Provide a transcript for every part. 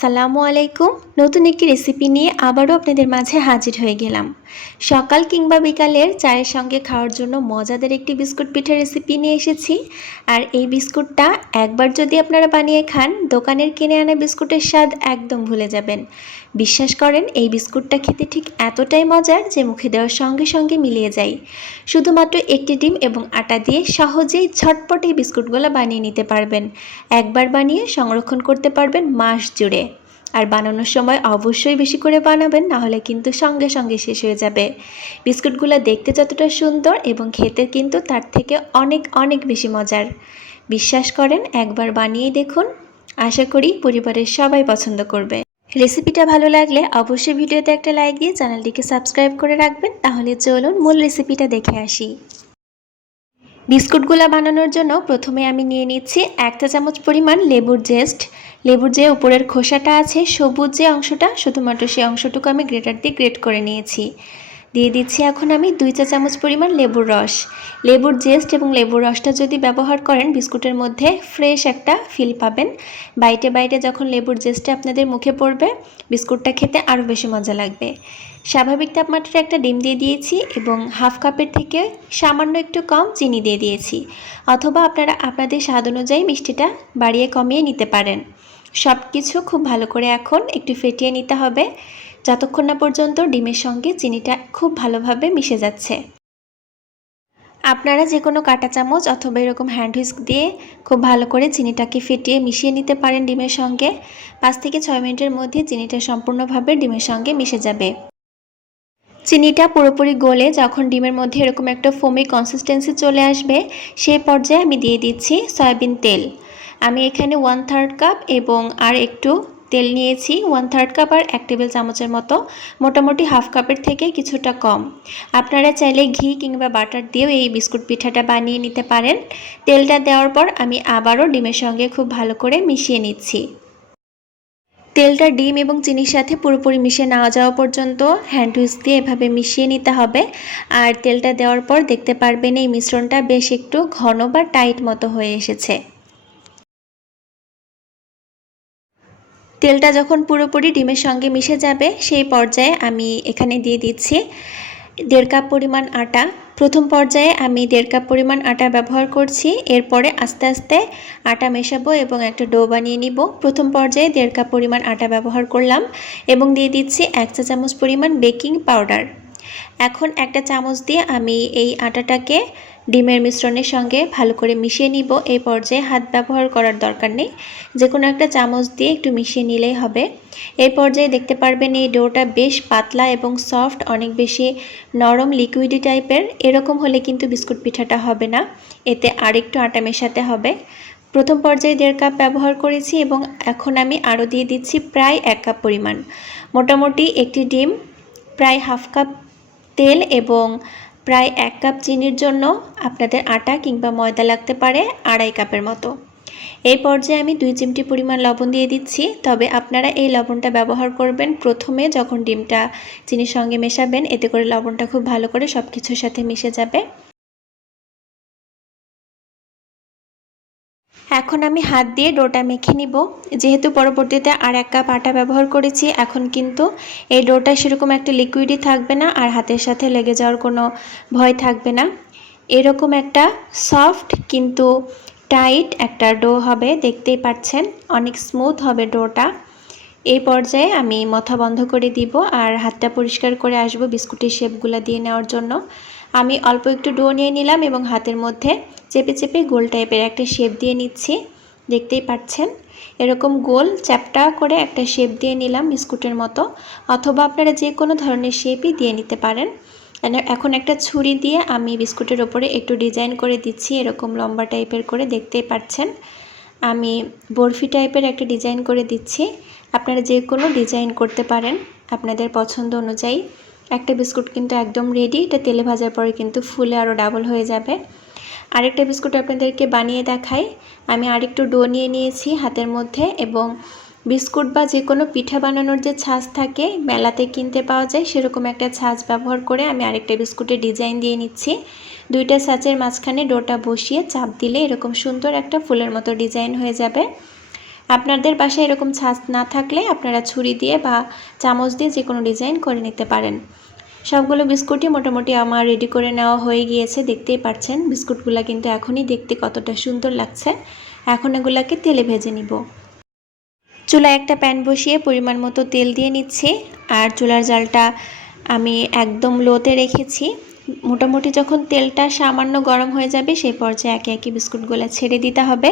আসসালামু আলাইকুম। নতুন একটি রেসিপি নিয়ে আবারও আপনাদের মাঝে হাজির হয়ে গেলাম। সকাল কিংবা বিকালের চায়ের সঙ্গে খাওয়ার জন্য মজাদার একটি বিস্কুট পিঠার রেসিপি নিয়ে এসেছি। আর এই বিস্কুটটা একবার যদি আপনারা বানিয়ে খান, দোকানের কিনে আনা বিস্কুটের স্বাদ একদম ভুলে যাবেন। বিশ্বাস করেন, এই বিস্কুটটা খেতে ঠিক এতটাই মজার যে মুখে দেওয়ার সঙ্গে সঙ্গে মিলিয়ে যায়। শুধুমাত্র একটি ডিম এবং আটা দিয়ে সহজেই ঝটপট এই বিস্কুটগুলো বানিয়ে নিতে পারবেন। একবার বানিয়ে সংরক্ষণ করতে পারবেন মাস জুড়ে। আর বানানোর সময় অবশ্যই বেশি করে বানাবেন, নাহলে কিন্তু সঙ্গে সঙ্গে শেষ হয়ে যাবে। বিস্কুটগুলো দেখতে যতটা সুন্দর এবং খেতে কিন্তু তার থেকে অনেক অনেক বেশি মজার। বিশ্বাস করেন, একবার বানিয়ে দেখুন। আশা করি পরিবারের সবাই পছন্দ করবে। রেসিপিটা ভালো লাগলে অবশ্যই ভিডিওতে একটা লাইক দিয়ে চ্যানেলটিকে সাবস্ক্রাইব করে রাখবেন। তাহলে চলুন মূল রেসিপিটা দেখে আসি। বিস্কুটগুলো বানানোর জন্য প্রথমে আমি নিয়ে নিচ্ছি 1 চা চামচ পরিমাণ লেবুর জেস্ট। লেবুর যে উপরের খোসাটা আছে, সবুজ যে অংশটা, শুধুমাত্র সেই অংশটুকু আমি গ্রেটার দিয়ে গ্রেট করে নিয়েছি। দিয়ে দিচ্ছি এখন আমি 2 চা চামচ পরিমাণ লেবুর রস। লেবুর জেস্ট এবং লেবুর রসটা যদি ব্যবহার করেন, বিস্কুটের মধ্যে ফ্রেশ একটা ফিল পাবেন। বাইটে বাইটে যখন লেবুর জেস্টটা আপনাদের মুখে পড়বে, বিস্কুটটা খেতে আরও বেশি মজা লাগবে। স্বাভাবিক তাপমাত্রায় একটা ডিম দিয়ে দিয়েছি এবং হাফ কাপের থেকে সামান্য একটু কম চিনি দিয়ে দিয়েছি। অথবা আপনারা আপনাদের স্বাদ অনুযায়ী মিষ্টিটা বাড়িয়ে কমিয়ে নিতে পারেন। সব কিছু খুব ভালো করে এখন একটু ফেটিয়ে নিতে হবে, যতক্ষণ না পর্যন্ত ডিমের সঙ্গে চিনিটা খুব ভালোভাবে মিশে যাচ্ছে। আপনারা যে কোনো কাঁটা চামচ অথবা এরকম হ্যান্ড হুইস্ক দিয়ে খুব ভালো করে চিনিটাকে ফেটিয়ে মিশিয়ে নিতে পারেন ডিমের সঙ্গে। 5 থেকে 6 মিনিটের মধ্যে চিনিটা সম্পূর্ণভাবে ডিমের সঙ্গে মিশে যাবে। চিনিটা পুরোপুরি গলে যখন ডিমের মধ্যে এরকম একটা ফোমি কনসিস্টেন্সি চলে আসবে, সেই পর্যায়ে আমি দিয়ে দিচ্ছি সয়াবিন তেল। আমি এখানে 1/3 কাপ এবং আর একটু তেল নিয়েছি, 1/3 কাপ আর 1 টেবিল চামচের মতো, মোটামুটি হাফ কাপের থেকে কিছুটা কম। আপনারা চাইলে ঘি কিংবা বাটার দিয়েও এই বিস্কুট পিঠাটা বানিয়ে নিতে পারেন। তেলটা দেওয়ার পর আমি আবারও ডিমের সঙ্গে খুব ভালো করে মিশিয়ে নিচ্ছি। তেলটা ডিম এবং চিনির সাথে পুরোপুরি মিশে না যাওয়া পর্যন্ত হ্যান্ড হুইস্ক দিয়ে এভাবে মিশিয়ে নিতে হবে। আর তেলটা দেওয়ার পর দেখতে পারবেন এই মিশ্রণটা বেশ একটু ঘন বা টাইট মতো হয়ে এসেছে। তেলটা যখন পুরোপুরি ডিমের সঙ্গে মিশে যাবে, সেই পর্যায়ে আমি এখানে দিয়ে দিচ্ছি 1.5 কাপ পরিমাণ আটা। প্রথম পর্যায়ে আমি 1.5 কাপ পরিমাণ আটা ব্যবহার করছি। এরপরে আস্তে আস্তে আটা মেশাবো এবং একটা ডো বানিয়ে নিব। প্রথম পর্যায়ে 1.5 কাপ পরিমাণ আটা ব্যবহার করলাম এবং দিয়ে দিচ্ছি 1 চা চামচ পরিমাণ বেকিং পাউডার। এখন একটা চামচ দিয়ে আমি এই আটাটাকে ডিমের মিশ্রণের সঙ্গে ভালো করে মিশিয়ে নিব। এই পর্যায়ে হাত ব্যবহার করার দরকার নেই, যে কোনো একটা চামচ দিয়ে একটু মিশিয়ে নিলেই হবে। এই পর্যায়ে দেখতে পারবেন এই ডোটা বেশ পাতলা এবং সফট, অনেক বেশি নরম লিকুইডি টাইপের। এরকম হলে কিন্তু বিস্কুট পিঠাটা হবে না, এতে আরেকটু আটা মেশাতে হবে। প্রথম পর্যায়ে 1.5 কাপ ব্যবহার করেছি এবং এখন আমি আরও দিয়ে দিচ্ছি প্রায় 1 কাপ পরিমাণ। মোটামুটি একটি ডিম, প্রায় হাফ কাপ তেল এবং প্রায় 1 কাপ চিনির জন্য আপনাদের আটা কিংবা ময়দা লাগতে পারে 2.5 কাপের মতো। এই পর্যায়ে আমি 2 চিমটি পরিমাণ লবণ দিয়ে দিচ্ছি। তবে আপনারা এই লবণটা ব্যবহার করবেন প্রথমে যখন ডিমটা চিনির সঙ্গে মেশাবেন, এতে করে লবণটা খুব ভালো করে সব কিছুর সাথে মিশে যাবে। এখন আমি হাত দিয়ে ডোটা মেখে নিব। যেহেতু পরবর্তীতে আর 1 কাপ আটা ব্যবহার করেছি, এখন কিন্তু এই ডোটা সেরকম একটা লিকুইডই থাকবে না আর হাতের সাথে লেগে যাওয়ার কোনো ভয় থাকবে না। এরকম একটা সফট কিন্তু টাইট একটা ডো হবে, দেখতেই পাচ্ছেন অনেক স্মুথ হবে ডোটা। এই পর্যায়ে আমি মাথা বন্ধ করে দিব আর হাতটা পরিষ্কার করে আসব বিস্কুটের শেপগুলো দিয়ে নেওয়ার জন্য। আমি অল্প একটু ডো নিয়ে নিলাম এবং হাতের মধ্যে চেপে চেপে গোল টাইপের একটা শেপ দিয়ে নিচ্ছি। দেখতেই পাচ্ছেন এরকম গোল চ্যাপটা করে একটা শেপ দিয়ে নিলাম বিস্কুটের মতো, অথবা আপনারা যে কোনো ধরনের শেপই দিয়ে নিতে পারেন। এখন একটা ছুরি দিয়ে আমি বিস্কুটের ওপরে একটু ডিজাইন করে দিচ্ছি, এরকম লম্বা টাইপের করে। দেখতেই পাচ্ছেন আমি বরফি টাইপের একটা ডিজাইন করে দিচ্ছি। আপনারা যে কোনো ডিজাইন করতে পারেন আপনাদের পছন্দ অনুযায়ী। একটা বিস্কুট কিন্তু একদম রেডি, এটা তেলে ভাজার পরে কিন্তু ফুলে আরও ডাবল হয়ে যাবে। আরেকটা বিস্কুট আপনাদেরকে বানিয়ে দেখাই। আমি আরেকটু ডো নিয়ে নিয়েছি হাতের মধ্যে এবং বিস্কুট বা যে কোনো পিঠা বানানোর যে ছাঁচ থাকে, মেলাতে কিনতে পাওয়া যায়, সেরকম একটা ছাঁচ ব্যবহার করে আমি আরেকটা বিস্কুটের ডিজাইন দিয়ে নিচ্ছি। দুইটা ছাঁচের মাঝখানে ডোটা বসিয়ে চাপ দিলে এরকম সুন্দর একটা ফুলের মতো ডিজাইন হয়ে যাবে। আপনাদের বাসায় এরকম ছাঁচ না থাকলে আপনারা ছুরি দিয়ে বা চামচ দিয়ে যে কোনো ডিজাইন করে নিতে পারেন। সবগুলো বিস্কুটই মোটামুটি আমার রেডি করে নেওয়া হয়ে গিয়েছে, দেখতেই পাচ্ছেন বিস্কুটগুলো কিন্তু এখনই দেখতে কতটা সুন্দর লাগছে। এখন এগুলাকে তেলে ভেজে নিব। চুলায় একটা প্যান বসিয়ে পরিমাণ মতো তেল দিয়ে নিচ্ছি, আর চুলার জালটা আমি একদম লোতে রেখেছি। মোটামুটি যখন তেলটা সামান্য গরম হয়ে যাবে সেই পর্যায়ে একে একে বিস্কুটগুলো ছেড়ে দিতে হবে।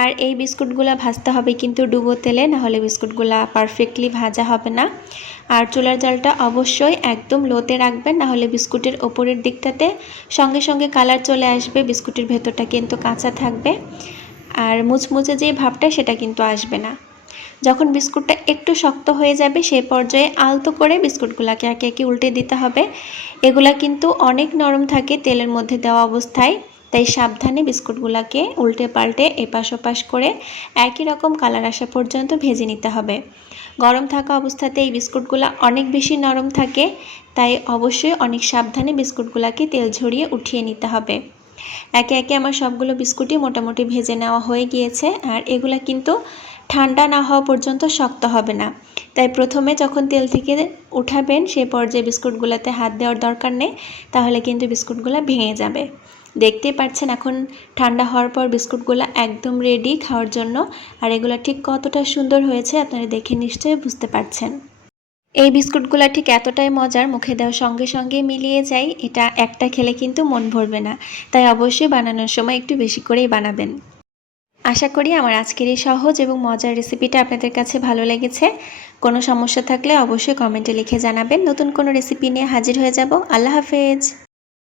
আর এই বিস্কুটগুলো ভাজতে হবে কিন্তু ডুবো তেলে, নাহলে বিস্কুটগুলো পারফেক্টলি ভাজা হবে না। আর চুলার জালটা অবশ্যই একদম লোতে রাখবেন, নাহলে বিস্কুটের ওপরের দিকটাতে সঙ্গে সঙ্গে কালার চলে আসবে, বিস্কুটের ভেতরটা কিন্তু কাঁচা থাকবে, আর মুচমুচে যে ভাবটা সেটা কিন্তু আসবে না। যখন বিস্কুটটা একটু শক্ত হয়ে যাবে সেই পর্যায়ে আলতো করে বিস্কুটগুলোকে একে একে উল্টে দিতে হবে। এগুলা কিন্তু অনেক নরম থাকে তেলের মধ্যে দেওয়া অবস্থায়, তাই সাবধানে বিস্কুটগুলোকে উল্টে পাল্টে এপাশ ওপাশ করে একই রকম কালার আসা পর্যন্ত ভেজে নিতে হবে। গরম থাকা অবস্থাতে এই বিস্কুটগুলো অনেক বেশি নরম থাকে, তাই অবশ্যই অনেক সাবধানে বিস্কুটগুলোকে তেল ঝরিয়ে উঠিয়ে নিতে হবে। একে একে আমার সবগুলো বিস্কুটই মোটামুটি ভেজে নেওয়া হয়ে গিয়েছে, আর এগুলা কিন্তু ঠান্ডা না হওয়া পর্যন্ত শক্ত হবে না। তাই প্রথমে যখন তেল থেকে উঠাবেন সে পর্যায়ে বিস্কুটগুলোতে হাত দেওয়ার দরকার নেই, তাহলে কিন্তু বিস্কুটগুলো ভেঙে যাবে। দেখতেই পাচ্ছেন এখন ঠান্ডা হওয়ার পর বিস্কুটগুলো একদম রেডি খাওয়ার জন্য, আর এগুলো ঠিক কতটা সুন্দর হয়েছে আপনারা দেখে নিশ্চয়ই বুঝতে পারছেন। এই বিস্কুটগুলো ঠিক এতটাই মজার, মুখে দেওয়ার সঙ্গে সঙ্গে মিলিয়ে যায়, এটা একটা খেলে কিন্তু মন ভরবে না। তাই অবশ্যই বানানোর সময় একটু বেশি করেই বানাবেন। আশা করি আমার আজকের এই সহজ এবং মজার রেসিপিটা আপনাদের কাছে ভালো লেগেছে। কোনো সমস্যা থাকলে অবশ্যই কমেন্টে লিখে জানাবেন। নতুন কোনো রেসিপি নিয়ে হাজির হয়ে যাব। আল্লাহ হাফেজ।